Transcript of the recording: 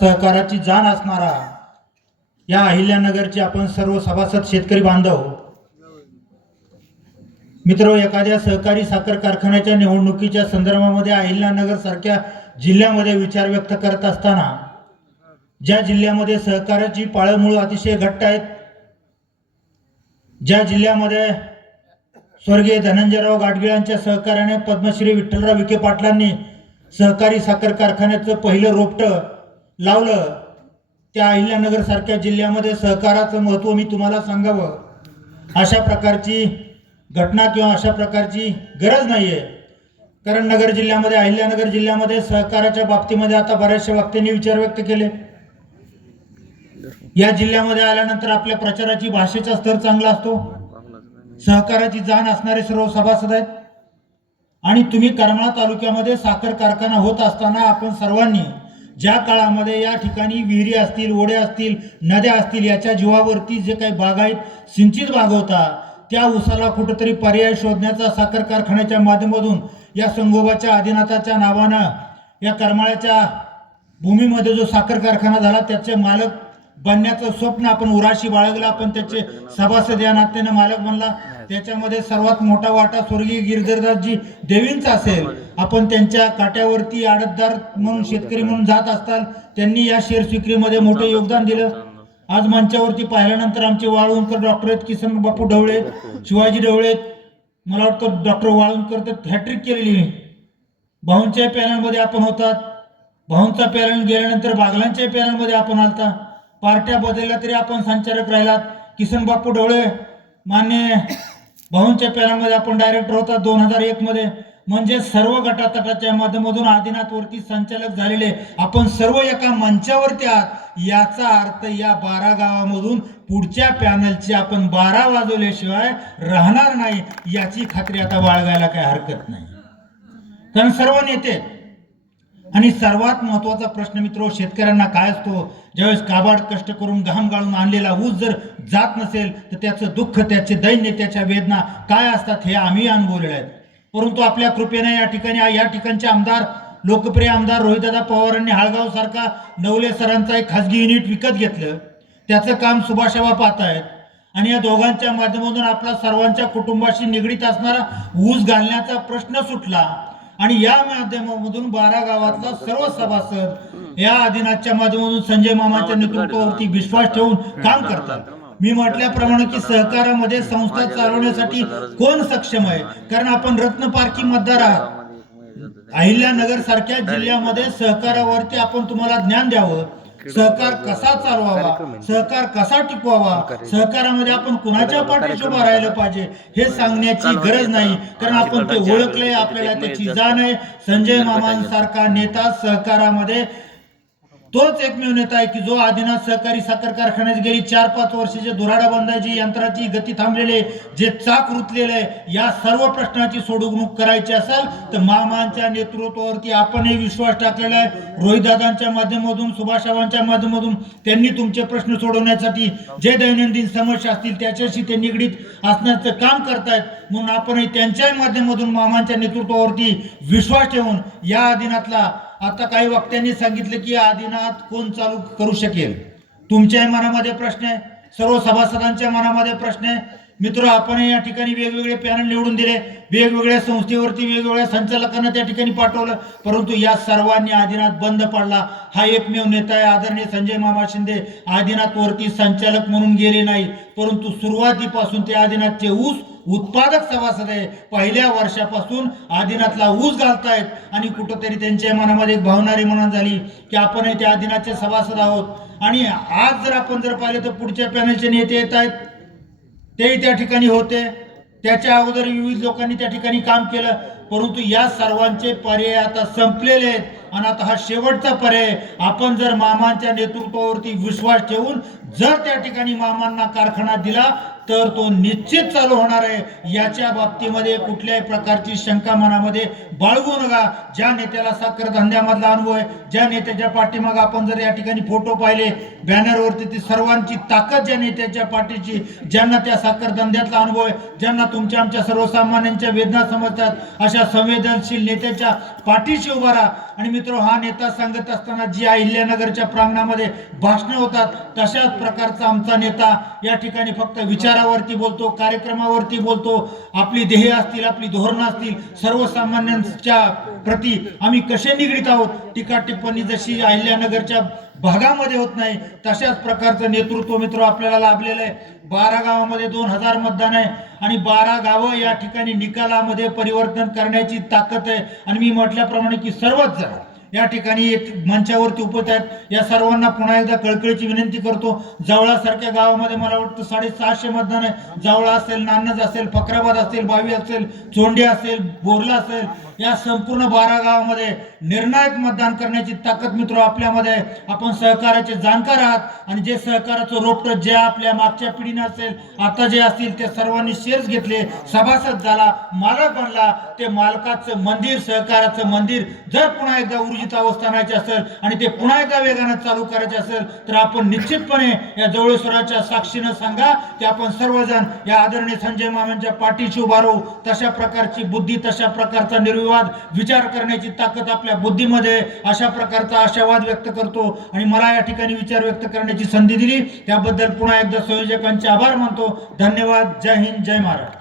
सहकाराची जाण असणारा या अहिल्यानगरचे आपण सर्व सभासद शेतकरी बांधव मित्र एखाद्या सहकारी साखर कारखान्याच्या निवडणुकीच्या संदर्भामध्ये अहिल्यानगर सारख्या जिल्ह्यामध्ये विचार व्यक्त करत असताना ज्या जिल्ह्यामध्ये सहकार्याची पाळमूळ अतिशय घट्ट आहेत ज्या जिल्ह्यामध्ये स्वर्गीय धनंजयराव गाडगिळांच्या सहकार्याने पद्मश्री विठ्ठलराव विखे पाटलांनी सहकारी साखर कारखान्याचं पहिलं रोपटं लावलं त्या अहिल्यानगर सारख्या जिल्ह्यामध्ये सहकाराचं महत्त्व मी तुम्हाला सांगावं. अशा प्रकारची घटना किंवा अशा प्रकारची गरज नाही आहे कारण नगर जिल्ह्यामध्ये अहिल्यानगर जिल्ह्यामध्ये सहकाराच्या बाबतीमध्ये आता बऱ्याचशा वक्त्यांनी विचार व्यक्त केले. या जिल्ह्यामध्ये आल्यानंतर आपल्या प्रचाराची भाषेचा स्तर चांगला असतो. सहकाराची जाण असणारे सर्व सभासद आहेत. आणि तुम्ही करमाळा तालुक्यामध्ये साखर कारखाना होत असताना आपण सर्वांनी ज्या काळामध्ये या ठिकाणी विहिरी असतील ओढ्या असतील नद्या असतील याच्या जीवावरती जे काही बागायत सिंचित बाग होता त्या उसाला कुठंतरी पर्याय शोधण्याचा साखर कारखान्याच्या माध्यमातून या संगोबाच्या आदिनाथाच्या नावानं या करमाळ्याच्या भूमीमध्ये जो साखर कारखाना झाला त्याचे मालक बनण्याचं स्वप्न आपण उराशी बाळगलं आपण त्याचे सभासद या नात्याने मालक बनला. त्याच्यामध्ये सर्वात मोठा वाटा स्वर्गीय गिरधरदासजी देवींचा असेल. आपण त्यांच्या काट्यावरती आडतदार म्हणून शेतकरी म्हणून जात असताल त्यांनी या शेअर विक्रीमध्ये मोठं योगदान दिलं. आज मंचावरती पाहिल्यानंतर आमचे वाळवंकर डॉक्टर आहेत किसन बापू ढवळे शिवाजी ढवळे आहेत. मला वाटतं डॉक्टर वाळवंकर तर हॅट्रिक केलेली. भाऊंच्या पॅनलमध्ये आपण होतात. भाऊंचा पॅनल गेल्यानंतर बागलांच्या पॅनलमध्ये आपण आलता. पार्ट्या बदलल्या तरी आपण संचालक राहिलात. किसन बापू ढवळे मान्य भाऊंच्या पॅनलमध्ये आपण डायरेक्टर होता दोन हजार एक मध्ये. म्हणजे सर्व गटातटाच्या माध्यमातून आदिनाथवरती संचालक झालेले आपण सर्व एका मंचावरती आहात. याचा अर्थ या बारा गावामधून पुढच्या पॅनलची आपण बारा वाजवल्याशिवाय राहणार नाही याची खात्री आता बाळगायला काही हरकत नाही. कारण सर्व नेते आहेत. आणि सर्वात महत्त्वाचा प्रश्न मित्र शेतकऱ्यांना काय असतो? ज्यावेळेस काबाड कष्ट करून घाम गाळून आणलेला ऊस जर जात नसेल तर त्याचं दुःख त्याचे दैन्य त्याच्या वेदना काय असतात हे आम्ही अनुभवलेले आहेत परंतु आपल्या कृपेने या ठिकाणी या ठिकाणचे आमदार लोकप्रिय आमदार रोहितदादा पवारांनी हाळगाव सारखा नवले सरांचा एक खासगी युनिट विकत घेतलं. त्याचं काम सुभाषाबा पाहत आहेत. आणि या दोघांच्या माध्यमातून आपला सर्वांच्या कुटुंबाशी निगडीत असणारा ऊस घालण्याचा प्रश्न सुटला. आणि या माध्यमामधून बारा गावातला सर्व सभासद या आदिनाथच्या माध्यमातून संजय मामाच्या नेतृत्वावरती विश्वास ठेवून काम करतात. मी म्हटल्याप्रमाणे की सहकारामध्ये संस्था चालवण्यासाठी कोण सक्षम आहे? कारण आपण रत्नपारखी मतदार आहात. अहिल्यानगर सारख्या जिल्ह्यामध्ये सहकारावरती आपण तुम्हाला ज्ञान द्यावं. सहकार कसा चालवावा? सहकार कसा टिकवावा? सहकारामध्ये आपण कुणाच्या पाठीशी उभं राहिलं पाहिजे हे सांगण्याची गरज नाही कारण आपण ते ओळखलंय आपल्याला त्याची जाण आहे संजय मामांसारखा नेता सहकारामध्ये तोच एकमेव नेता आहे की जो आदिनाथ सहकारी साखर कारखान्यात गेली चार पाच वर्षाचे दुराडा बंधायची यंत्राची गती थांबलेले जे चाक रुतलेले या सर्व प्रश्नाची सोडवणूक करायची असेल तर मामांच्या नेतृत्वावरती आपणही विश्वास टाकलेला आहे. रोहितदादांच्या माध्यमातून सुभाषाबांच्या माध्यमातून त्यांनी तुमचे प्रश्न सोडवण्यासाठी जे दैनंदिन समस्या असतील त्याच्याशी ते निगडीत असण्याचं काम करतायत. म्हणून आपणही त्यांच्याही माध्यमातून मामांच्या नेतृत्वावरती विश्वास ठेवून या आदिनाथला आता काही वक्त्यांनी सांगितलं की आदिनाथ कोण चालू करू शकेल? तुमच्याही मनामध्ये प्रश्न आहे सर्व सभासदांच्या मनामध्ये प्रश्न आहे. मित्र आपण या ठिकाणी वेगवेगळे पॅनल निवडून दिले वेगवेगळ्या संस्थेवरती वेगवेगळ्या संचालकांना त्या ठिकाणी पाठवलं परंतु या सर्वांनी आदिनाथ बंद पाडला. हा एकमेव नेता आहे आदरणीय संजय मामा शिंदे. आदिनाथ वरती संचालक म्हणून गेले नाही परंतु सुरुवातीपासून ते आदिनाथचे ऊस उत्पादक सभासद आहे पहिल्या वर्षापासून आदिनाथला ऊस घालतायत आणि कुठंतरी त्यांच्या मनामध्ये एक भावना म्हणून झाली की आपणही त्या आदिनाथचे सभासद आहोत. आणि आज जर आपण जर पाहिले तर पुढच्या पॅनलचे नेते येत आहेत. तेही त्या ठिकाणी होते. त्याच्या अगोदर विविध लोकांनी त्या ठिकाणी काम केलं. परंतु या सर्वांचे पर्याय आता संपलेले आहेत. आणि आता हा शेवटचा पर्याय आपण जर मामांच्या नेतृत्वावरती विश्वास ठेवून जर त्या ठिकाणी मामांना कारखाना दिला तर तो निश्चित चालू होणार आहे. याच्या बाबतीमध्ये कुठल्याही प्रकारची शंका मनामध्ये बाळगू नका. ज्या नेत्याला साखर धंद्यामधला अनुभव आहे ज्या नेत्याच्या पाठीमाग आपण जर या ठिकाणी फोटो पाहिले बॅनरवरती ती सर्वांची ताकद ज्या नेत्याच्या पाठीची ज्यांना त्या साखर धंद्यातला अनुभव आहे ज्यांना तुमच्या आमच्या सर्वसामान्यांच्या वेदना समजतात अशा संवेदनशील नेत्याच्या पाठीशी उभा राहा. आणि मित्र हा नेता सांगत असताना जी अहिल्यानगरच्या प्रांगणामध्ये भाषणं होतात तशाच प्रकारचा आमचा नेता या ठिकाणी फक्त विचारावरती बोलतो कार्यक्रमावरती बोलतो. आपली ध्येय असतील आपली धोरणं असतील सर्वसामान्यांच्या प्रती आम्ही कसे निगडीत आहोत टीका टिप्पणी जशी अहिल्यानगरच्या भागामध्ये होत नाही तशाच प्रकारचं नेतृत्व मित्र आपल्याला लाभलेलं आहे. बारा गावामध्ये दोन हजार मतदान आहे आणि बारा गावं या ठिकाणी निकालामध्ये परिवर्तन करण्याची ताकद आहे. आणि मी म्हटल्याप्रमाणे की सर्वच जण या ठिकाणी एक मंचावरती उपस्थित आहेत. या सर्वांना पुन्हा एकदा कळकळीची विनंती करतो. जवळासारख्या गावामध्ये मला वाटतं साडेसहाशे मतदान आहे. जावळा असेल नान्नज असेल फकराबाद असेल बावी असेल चोंडे असेल बोरला असेल या संपूर्ण बारा गावामध्ये निर्णायक मतदान करण्याची ताकद मित्र आपल्यामध्ये आपण सहकार्याचे जाणकार आहात आणि जे सहकाराचं रोपटं जे आपल्या मागच्या पिढीने असेल आता जे असतील ते सर्वांनी शेअर्स घेतले सभासद झाला मालक बनला ते मालकाचं मंदिर सहकाराचं मंदिर जर पुन्हा एकदा ऊर्जित अवस्था आणायची असेल आणि ते पुन्हा एकदा वेगानं चालू करायचे असेल तर आपण निश्चितपणे या जवळेश्वराच्या साक्षीनं सांगा की आपण सर्वजण या आदरणीय संजय मामांच्या पाठीशी उभा राहू. तशा प्रकारची बुद्धी तशा प्रकारचा निर्विवाद विचार करण्याची ताकद आपल्या बुद्धीमध्ये अशा प्रकारचा आशावाद व्यक्त करतो आणि मला या ठिकाणी विचार व्यक्त करण्याची संधी दिली. त्याबद्दल पुन्हा एकदा संयोजकांचे आभार मानतो. धन्यवाद. जय हिंद. जय महाराष्ट्र.